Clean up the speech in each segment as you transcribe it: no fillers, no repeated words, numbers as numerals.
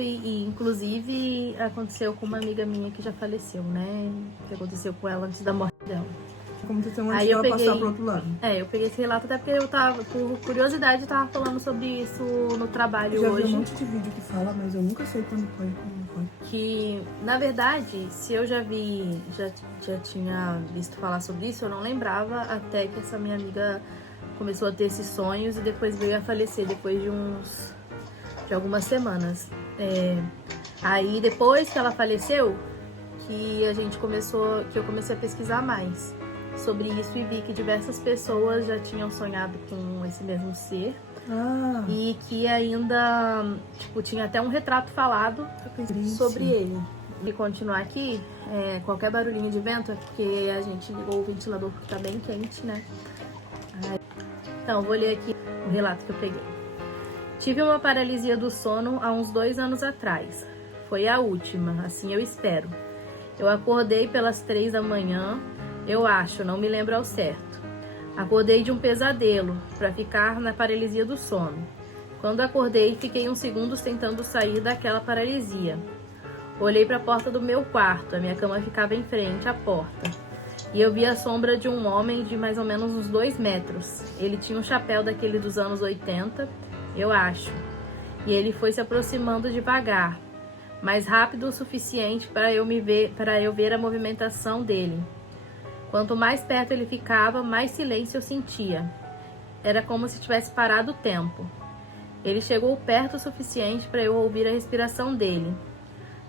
Inclusive aconteceu com uma amiga minha que já faleceu, né? Que aconteceu com ela antes da morte dela. Aconteceu antes dela passar pro outro lado. Eu peguei esse relato até porque eu tava, por curiosidade, eu tava falando sobre isso no trabalho eu já hoje. Vi um monte de vídeo que fala, mas eu nunca sei quando foi. Que, na verdade, se eu já tinha visto falar sobre isso, eu não lembrava até que essa minha amiga começou a ter esses sonhos e depois veio a falecer, depois de algumas semanas. Aí, depois que ela faleceu, que eu comecei a pesquisar mais sobre isso e vi que diversas pessoas já tinham sonhado com esse mesmo ser. E que ainda, tinha até um retrato falado sobre ele. E continuar aqui, qualquer barulhinho de vento é porque a gente ligou o ventilador porque tá bem quente, né? Então, vou ler aqui o relato que eu peguei. Tive uma paralisia do sono há uns 2 anos atrás. Foi a última, assim eu espero. Eu acordei pelas 3 da manhã, eu acho, não me lembro ao certo. Acordei de um pesadelo, para ficar na paralisia do sono. Quando acordei, fiquei uns segundos tentando sair daquela paralisia. Olhei para a porta do meu quarto, a minha cama ficava em frente à porta. E eu vi a sombra de um homem de mais ou menos uns 2 metros. Ele tinha um chapéu daquele dos anos 80, eu acho. E ele foi se aproximando devagar, mas rápido o suficiente para eu ver a movimentação dele. Quanto mais perto ele ficava, mais silêncio eu sentia. Era como se tivesse parado o tempo. Ele chegou perto o suficiente para eu ouvir a respiração dele.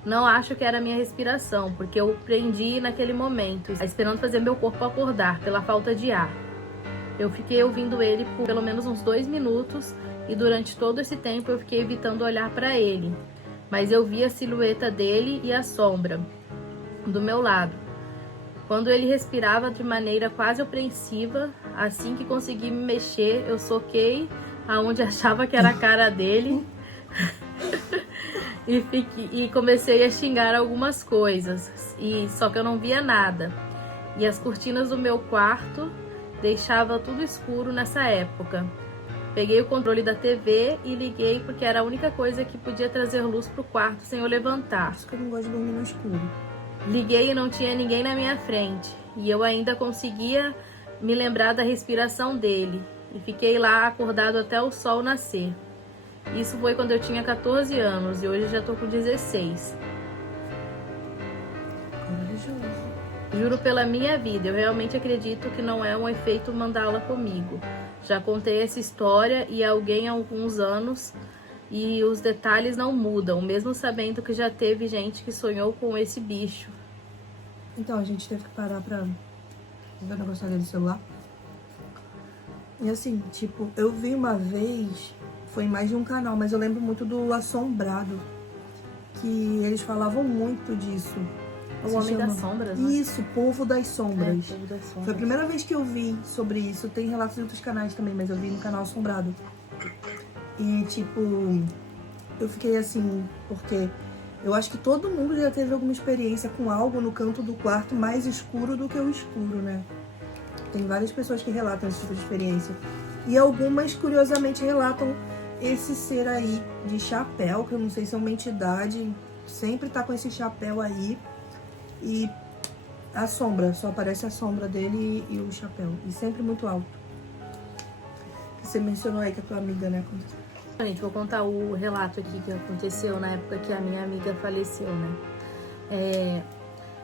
Não acho que era a minha respiração, porque eu o prendi naquele momento, esperando fazer meu corpo acordar pela falta de ar. Eu fiquei ouvindo ele por pelo menos uns 2 minutos e durante todo esse tempo eu fiquei evitando olhar para ele. Mas eu vi a silhueta dele e a sombra do meu lado. Quando ele respirava de maneira quase apreensiva, assim que consegui me mexer, eu soquei aonde achava que era a cara dele e comecei a xingar algumas coisas, só que eu não via nada. E as cortinas do meu quarto deixavam tudo escuro nessa época. Peguei o controle da TV e liguei porque era a única coisa que podia trazer luz pro quarto sem eu levantar. Acho que eu não gosto de dormir no escuro. Liguei e não tinha ninguém na minha frente. E eu ainda conseguia me lembrar da respiração dele. E fiquei lá acordado até o sol nascer. Isso foi quando eu tinha 14 anos e hoje já tô com 16. Corajoso. Juro pela minha vida, eu realmente acredito que não é um efeito mandala comigo. Já contei essa história e alguém há alguns anos e os detalhes não mudam, mesmo sabendo que já teve gente que sonhou com esse bicho. Então, a gente teve que parar pra ver o negócio ali do celular. E assim, eu vi uma vez, foi em mais de um canal, mas eu lembro muito do Assombrado, que eles falavam muito disso. O Homem das Sombras, né? Isso, Povo das Sombras. Povo das Sombras. Foi a primeira vez que eu vi sobre isso. Tem relatos em outros canais também, mas eu vi no canal Assombrado. E, eu fiquei assim, porque eu acho que todo mundo já teve alguma experiência com algo no canto do quarto mais escuro do que o escuro, né? Tem várias pessoas que relatam esse tipo de experiência. E algumas, curiosamente, relatam esse ser aí de chapéu, que eu não sei se é uma entidade, sempre tá com esse chapéu aí. E a sombra, só aparece a sombra dele e o chapéu. E sempre muito alto. Você mencionou aí que a tua amiga, né? Gente, vou contar o relato aqui que aconteceu na época que a minha amiga faleceu, né?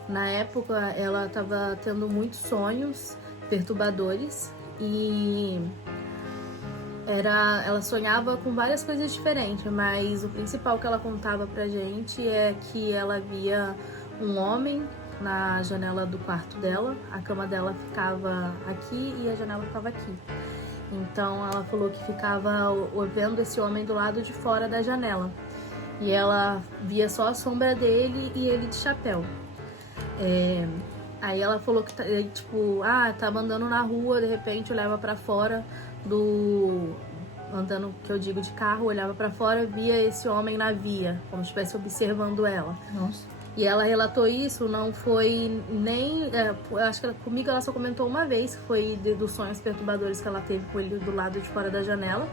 Na época, ela tava tendo muitos sonhos perturbadores e ela sonhava com várias coisas diferentes, mas o principal que ela contava pra gente é que ela via um homem na janela do quarto dela, a cama dela ficava aqui e a janela ficava aqui. Então ela falou que ficava vendo esse homem do lado de fora da janela. E ela via só a sombra dele e ele de chapéu. Aí ela falou que tava andando na rua, de repente olhava pra fora andando, que eu digo, de carro, olhava pra fora, via esse homem na via, como se estivesse observando ela. Nossa. E ela relatou isso, não foi nem... acho que comigo ela só comentou uma vez, que foi dos sonhos perturbadores que ela teve com ele do lado de fora da janela.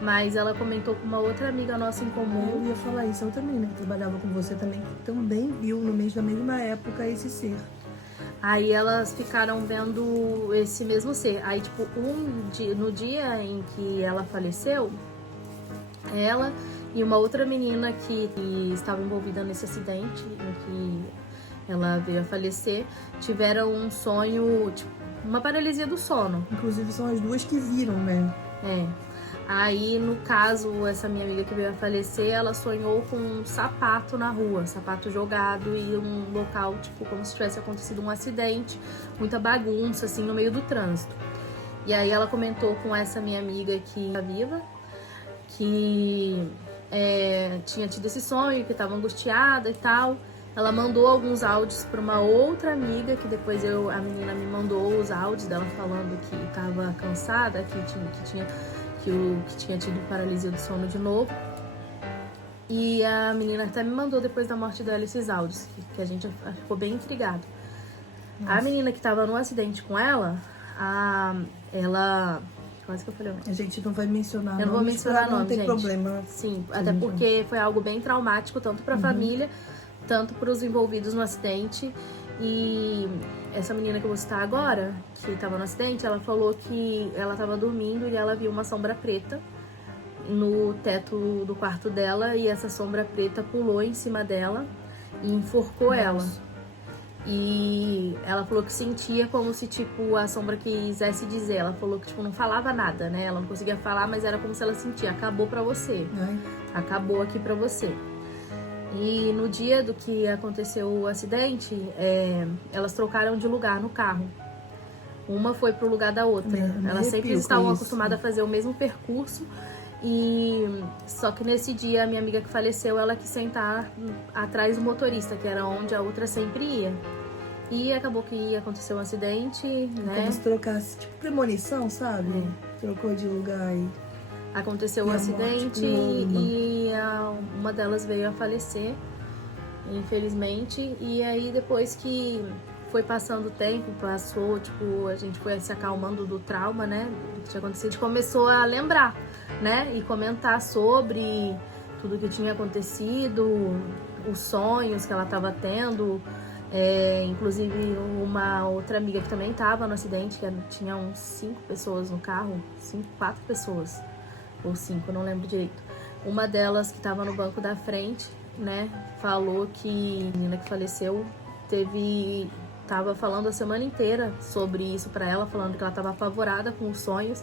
mas ela comentou com uma outra amiga nossa em comum. Eu ia falar isso, a outra menina que trabalhava com você também, que também viu no mês da mesma época esse ser. Aí elas ficaram vendo esse mesmo ser. Aí, tipo, no dia em que ela faleceu, ela e uma outra menina que estava envolvida nesse acidente, em que ela veio a falecer, tiveram um sonho, tipo, uma paralisia do sono. Inclusive são as duas que viram, né? É. Aí, no caso, essa minha amiga que veio a falecer, ela sonhou com um sapato na rua, sapato jogado e um local, tipo, como se tivesse acontecido um acidente, muita bagunça, assim, no meio do trânsito. E aí ela comentou com essa minha amiga que tá viva, que tinha tido esse sonho, que estava angustiada e tal. Ela mandou alguns áudios para uma outra amiga, que depois a menina me mandou os áudios dela falando que estava cansada, que tinha tido paralisia do sono de novo. E a menina até me mandou depois da morte dela esses áudios, que a gente ficou bem intrigado. Nossa. A menina que estava no acidente com ela, ela... Quase que eu falei. A gente não vai mencionar nome. Eu não vou mencionar nome, não tem gente. Problema. Sim, até porque foi algo bem traumático, tanto para a família, tanto para os envolvidos no acidente. E essa menina que eu vou citar agora, que estava no acidente, ela falou que ela estava dormindo e ela viu uma sombra preta no teto do quarto dela, e essa sombra preta pulou em cima dela e enforcou ela. E ela falou que sentia como se, tipo, a sombra quisesse dizer. Ela falou que, tipo, não falava nada, né? Ela não conseguia falar, mas era como se ela sentia. Acabou pra você. Acabou aqui pra você. E no dia do que aconteceu o acidente, elas trocaram de lugar no carro. Uma foi pro lugar da outra. Elas sempre estavam acostumadas a fazer o mesmo percurso. E só que nesse dia, a minha amiga que faleceu, ela quis sentar atrás do motorista, que era onde a outra sempre ia. E acabou que aconteceu um acidente, né? Como se trocasse, tipo, premonição, sabe? Trocou de lugar e... Aconteceu um acidente e uma delas veio a falecer, infelizmente. E aí, depois que foi passando o tempo, tipo, a gente foi se acalmando do trauma, né? Do que tinha acontecido, a gente começou a lembrar, né? E comentar sobre tudo que tinha acontecido, os sonhos que ela estava tendo. Inclusive, uma outra amiga que também estava no acidente, que tinha uns 5 pessoas no carro, 4 pessoas, ou 5, não lembro direito. Uma delas que estava no banco da frente, né? Falou que a menina que faleceu tava falando a semana inteira sobre isso pra ela, falando que ela tava apavorada com os sonhos.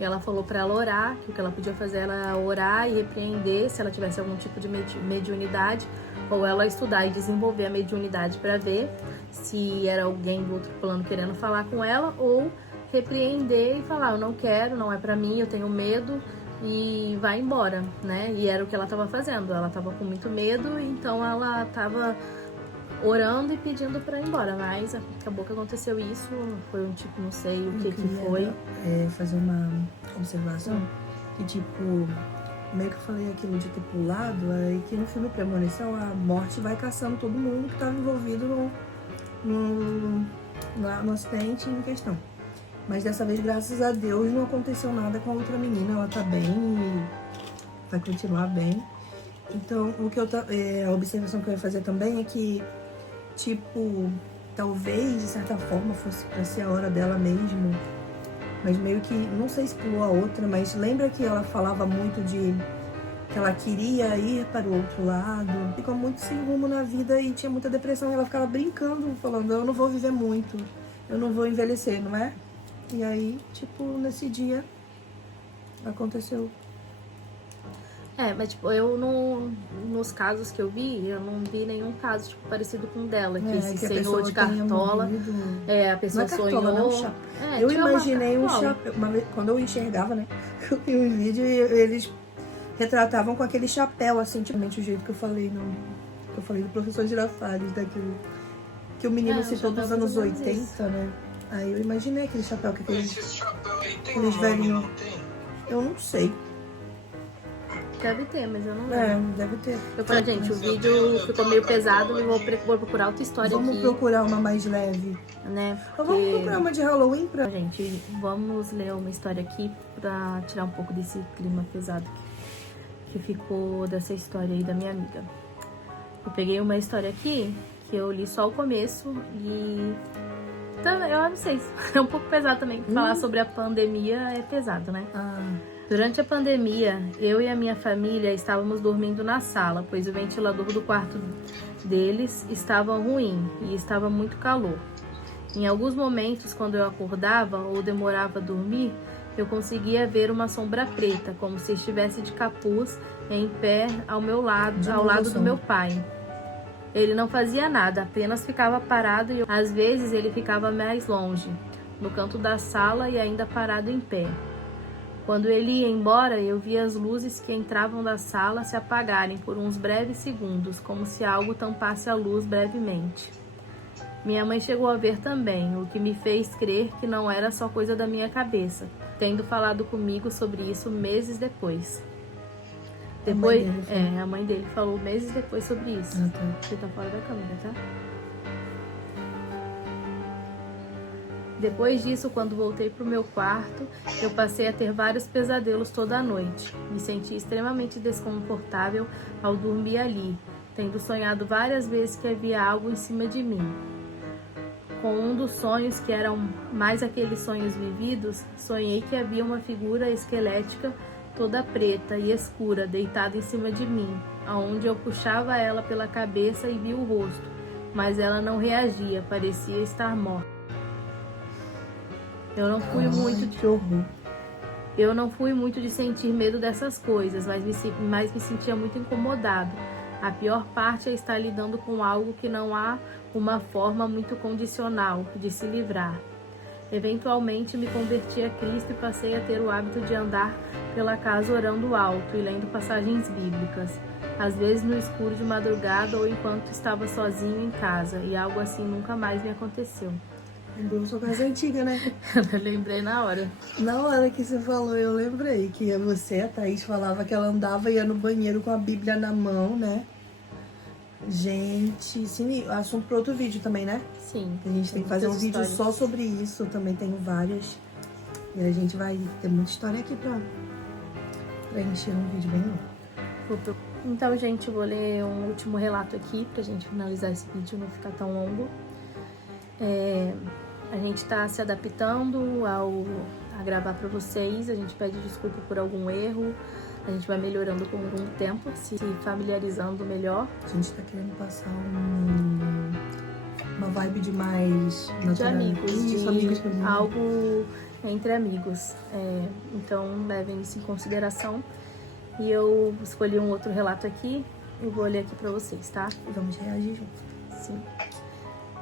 E ela falou pra ela orar, que o que ela podia fazer era orar e repreender se ela tivesse algum tipo de mediunidade, ou ela estudar e desenvolver a mediunidade pra ver se era alguém do outro plano querendo falar com ela, ou repreender e falar, eu não quero, não é pra mim, eu tenho medo, e vai embora, né? E era o que ela tava fazendo, ela tava com muito medo, então ela tava orando e pedindo pra ir embora, mas acabou que aconteceu isso, foi um tipo, não sei o que foi. Fazer uma observação, que tipo, meio que eu falei aquilo de ter pulado, aí que no filme Premonição a morte vai caçando todo mundo que tava envolvido no acidente em questão. Mas dessa vez, graças a Deus, não aconteceu nada com a outra menina, ela tá bem e vai continuar bem. Então, a observação que eu ia fazer também é que, tipo, talvez, de certa forma, fosse pra ser a hora dela mesmo, mas meio que, não sei se pulou a outra, mas lembra que ela falava muito de que ela queria ir para o outro lado, ficou muito sem rumo na vida e tinha muita depressão, e ela ficava brincando, falando, eu não vou viver muito, eu não vou envelhecer, não é? E aí, tipo, nesse dia, aconteceu. Mas tipo, nos casos que eu não vi nenhum caso, tipo, parecido com o dela, que esse senhor de cartola, a pessoa sonhou. Não, eu imaginei um chapéu, quando eu enxergava, né, eu vi um vídeo e eles retratavam com aquele chapéu, assim, tipo, o jeito que eu falei do professor Girafales, daquilo, que o menino citou dos anos 80, né, aí eu imaginei aquele chapéu, que aqueles velhinhos, eu não sei. Deve ter, mas eu não lembro. Deve ter. Eu falei, gente, o vídeo ficou meio pesado, eu vou procurar outra história Vamos aqui. procurar uma mais leve. Né? Vamos procurar uma de Halloween pra... Gente, vamos ler uma história aqui pra tirar um pouco desse clima pesado que ficou dessa história aí da minha amiga. Eu peguei uma história aqui que eu li só o começo e... eu não sei, é um pouco pesado também. Falar sobre a pandemia é pesado, né? Durante a pandemia, eu e a minha família estávamos dormindo na sala, pois o ventilador do quarto deles estava ruim e estava muito calor. Em alguns momentos, quando eu acordava ou demorava a dormir, eu conseguia ver uma sombra preta, como se estivesse de capuz, em pé ao meu lado, ao lado do meu pai. Ele não fazia nada, apenas ficava parado e às vezes ele ficava mais longe, no canto da sala e ainda parado em pé. Quando ele ia embora, eu via as luzes que entravam da sala se apagarem por uns breves segundos, como se algo tampasse a luz brevemente. Minha mãe chegou a ver também, o que me fez crer que não era só coisa da minha cabeça, tendo falado comigo sobre isso meses depois. A mãe dele falou meses depois sobre isso. Você tá fora da câmera, tá? Depois disso, quando voltei pro meu quarto, eu passei a ter vários pesadelos toda a noite. Me senti extremamente desconfortável ao dormir ali, tendo sonhado várias vezes que havia algo em cima de mim. Com um dos sonhos, que eram mais aqueles sonhos vividos, sonhei que havia uma figura esquelética toda preta e escura deitada em cima de mim, aonde eu puxava ela pela cabeça e vi o rosto, mas ela não reagia, parecia estar morta. Eu não fui muito de sentir medo dessas coisas, mas me sentia muito incomodado. A pior parte é estar lidando com algo que não há uma forma muito condicional de se livrar. Eventualmente me converti a Cristo e passei a ter o hábito de andar pela casa orando alto e lendo passagens bíblicas, às vezes no escuro de madrugada ou enquanto estava sozinho em casa, e algo assim nunca mais me aconteceu. Lembrou sua casa antiga, né? Eu lembrei na hora. Na hora que você falou, eu lembrei que você, a Thaís, falava que ela andava e ia no banheiro com a Bíblia na mão, né? Gente, sim, assunto para outro vídeo também, né? Sim. A gente tem que fazer um vídeo só sobre isso, eu também tenho vários. E a gente vai ter muita história aqui pra encher um vídeo bem longo. Então, gente, eu vou ler um último relato aqui pra gente finalizar esse vídeo, não ficar tão longo. A gente tá se adaptando a gravar pra vocês, a gente pede desculpa por algum erro. A gente vai melhorando com o tempo, se familiarizando melhor. A gente tá querendo passar uma vibe de mais... De amigos, isso, amigos mesmo. Algo entre amigos. Então, levem isso em consideração. E eu escolhi um outro relato aqui, eu vou ler aqui pra vocês, tá? Vamos reagir juntos. Sim.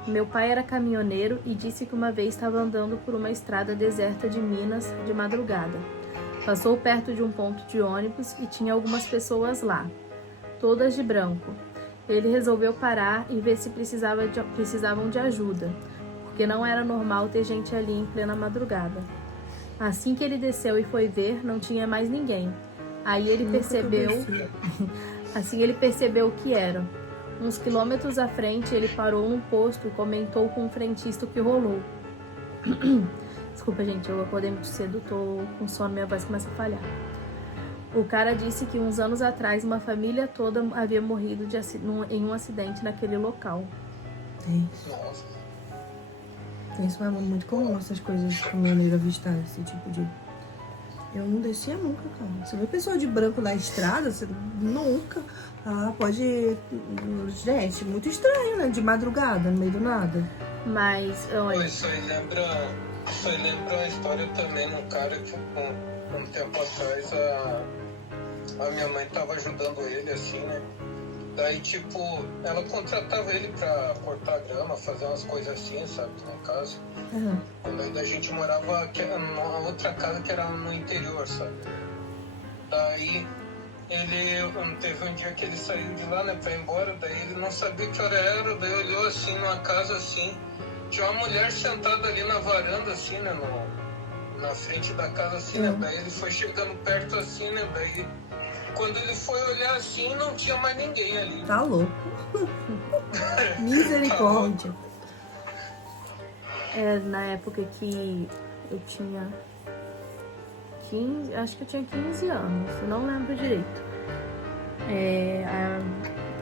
Meu pai era caminhoneiro e disse que uma vez estava andando por uma estrada deserta de Minas de madrugada. Passou perto de um ponto de ônibus e tinha algumas pessoas lá, todas de branco. Ele resolveu parar e ver se precisavam de ajuda, porque não era normal ter gente ali em plena madrugada. Assim que ele desceu e foi ver, não tinha mais ninguém. Aí ele percebeu o que era. Uns quilômetros à frente, ele parou num posto e comentou com o frentista o que rolou. Desculpa, gente, eu acordei muito cedo, tô com sono, minha voz começa a falhar. O cara disse que uns anos atrás uma família toda havia morrido em um acidente naquele local. Isso é muito comum, essas coisas de caminhoneiro avistar, esse tipo de... Eu não descia nunca, cara. Você vê pessoa de branco na estrada, você nunca... pode... Gente, muito estranho, né? De madrugada, no meio do nada. Mas, olha... Isso aí lembra a história também de um cara que um tempo atrás a minha mãe tava ajudando ele, assim, né? Daí, tipo, ela contratava ele pra cortar grama, fazer umas coisas assim, sabe, na casa. Uhum. Quando ainda a gente morava numa outra casa que era no interior, sabe? Daí, teve um dia que ele saiu de lá, né, pra ir embora, daí ele não sabia que hora era, daí olhou assim, numa casa assim, tinha uma mulher sentada ali na varanda, assim, né, na frente da casa, assim, né, daí ele foi chegando perto assim, né, daí quando ele foi olhar assim, não tinha mais ninguém ali. Tá louco. Misericórdia. Na época que eu tinha 15, acho que eu tinha 15 anos, eu não lembro direito.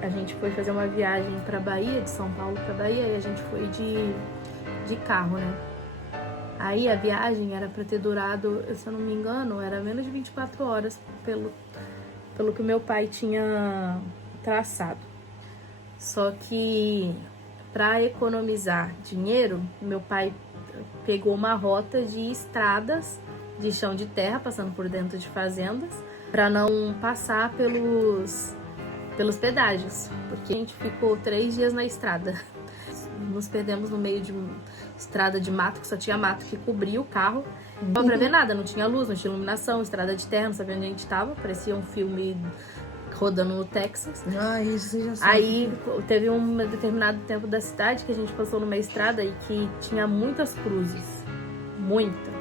A gente foi fazer uma viagem pra Bahia, de São Paulo pra Bahia, e a gente foi de carro, né? Aí a viagem era pra ter durado, se eu não me engano, era menos de 24 horas, pelo que o meu pai tinha traçado. Só que, para economizar dinheiro, meu pai pegou uma rota de estradas de chão de terra, passando por dentro de fazendas, para não passar pelos pedágios, porque a gente ficou 3 dias na estrada. Nos perdemos no meio de uma estrada de mato, que só tinha mato que cobria o carro. Não dava pra ver nada, não tinha luz, não tinha iluminação, estrada de terra, não sabia onde a gente tava, parecia um filme rodando no Texas. Isso você já sabe. Aí teve um determinado tempo da cidade que a gente passou numa estrada e que tinha muitas cruzes. Muita.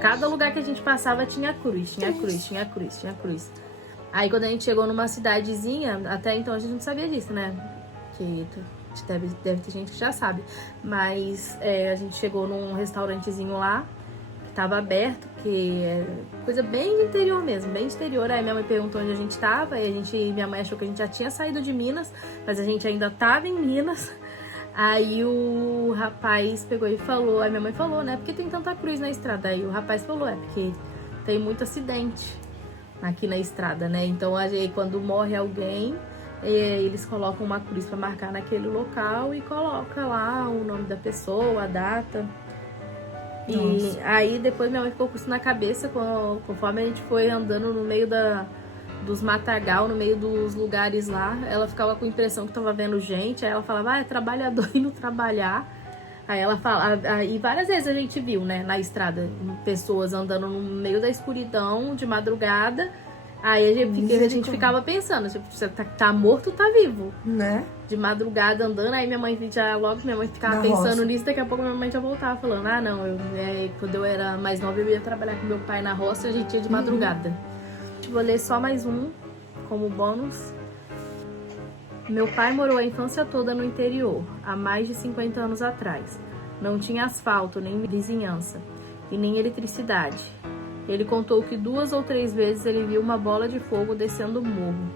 Cada lugar que a gente passava tinha cruz, tinha cruz, tinha cruz, tinha cruz. Aí quando a gente chegou numa cidadezinha, até então a gente não sabia disso, né? Que deve ter gente que já sabe. Mas a gente chegou num restaurantezinho lá, que tava aberto, que é coisa bem do interior mesmo, bem exterior. Aí minha mãe perguntou onde a gente tava, e minha mãe achou que a gente já tinha saído de Minas, mas a gente ainda tava em Minas. Aí o rapaz pegou e falou, aí minha mãe falou, né, porque tem tanta cruz na estrada? Aí o rapaz falou, porque tem muito acidente aqui na estrada, né? Então quando morre alguém, eles colocam uma cruz para marcar naquele local e coloca lá o nome da pessoa, a data. E aí depois minha mãe ficou com isso na cabeça, conforme a gente foi andando no meio dos matagal, no meio dos lugares lá, ela ficava com a impressão que tava vendo gente, aí ela falava, é trabalhador indo trabalhar. Aí ela fala, e várias vezes a gente viu, né, na estrada, pessoas andando no meio da escuridão, de madrugada. Aí a gente ficava pensando, tipo, você tá morto ou tá vivo? Né? De madrugada andando, aí minha mãe ficava pensando nisso, daqui a pouco minha mãe já voltava falando, não, quando eu era mais nova eu ia trabalhar com meu pai na roça, a gente ia de madrugada. Vou ler só mais um, como bônus. Meu pai morou a infância toda no interior, há mais de 50 anos atrás. Não tinha asfalto, nem vizinhança, e nem eletricidade. Ele contou que 2 ou 3 vezes ele viu uma bola de fogo descendo o morro.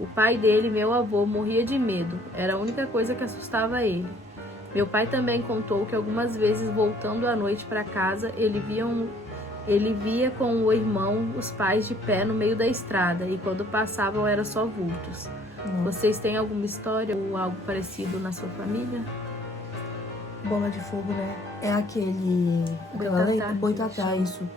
O pai dele, meu avô, morria de medo, era a única coisa que assustava ele. Meu pai também contou que algumas vezes, voltando à noite para casa, ele via com o irmão os pais de pé no meio da estrada, e quando passavam era só vultos. Vocês têm alguma história ou algo parecido na sua família? Bola de fogo, né? É aquele... Boitatá, isso.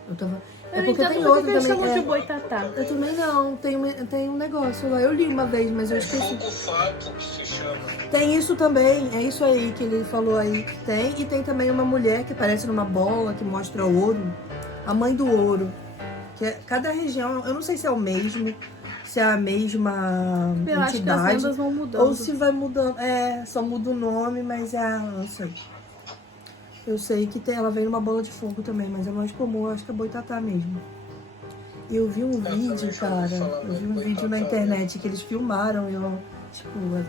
Eu porque tem outro também. Chamam de boitatá. Eu também não. Tem um negócio lá. Eu li uma vez, mas eu esqueci. Fogo-fato que se chama. Tem isso também. É isso aí que ele falou aí que tem. E tem também uma mulher que aparece numa bola, que mostra ouro. A mãe do ouro. Que cada região, eu não sei se é o mesmo, se é a mesma entidade. Acho que as lendas vão mudando. Ou se vai mudando. Só muda o nome, mas não sei. Eu sei que ela vem numa bola de fogo também, mas é mais comum, eu acho que é boitatá mesmo. Eu vi um vídeo, cara. Eu vi um vídeo na internet que eles filmaram e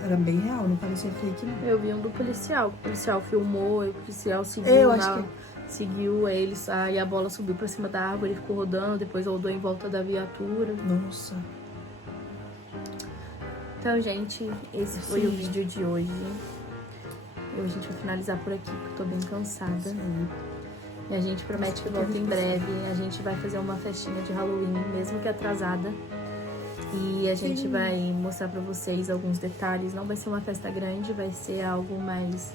era bem real, não parecia fake, não. Eu vi um do policial. O policial filmou, o policial seguiu seguiu eles, aí a bola subiu pra cima da árvore, ele ficou rodando, depois rodou em volta da viatura. Nossa. Então, gente, esse foi o vídeo de hoje. A gente vai finalizar por aqui, porque eu tô bem cansada. Sim. E a gente promete que volta em breve. A gente vai fazer uma festinha de Halloween, mesmo que atrasada. E a gente vai mostrar pra vocês alguns detalhes. Não vai ser uma festa grande, vai ser algo mais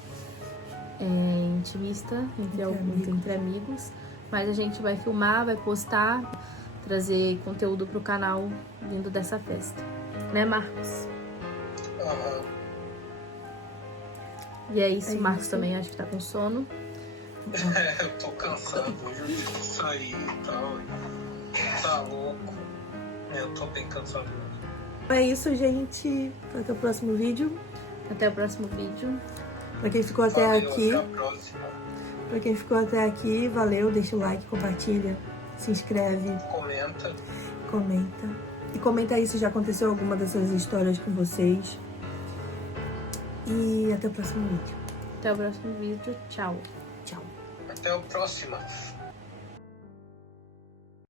intimista, entre amigos. Mas a gente vai filmar, vai postar, trazer conteúdo pro canal vindo dessa festa. Né, Marcos? E é isso, Marcos também acho que tá com sono. Eu tô cansado, hoje eu tive que sair e tal. Tá louco. Eu tô bem cansado mesmo. É isso, gente. Até o próximo vídeo. Até o próximo vídeo. Pra quem ficou até aqui. Até a próxima. Pra quem ficou até aqui, valeu. Deixa o like, compartilha, se inscreve. Comenta. E comenta aí se já aconteceu alguma dessas histórias com vocês. E até o próximo vídeo. Até o próximo vídeo. Tchau. Tchau. Até a próxima.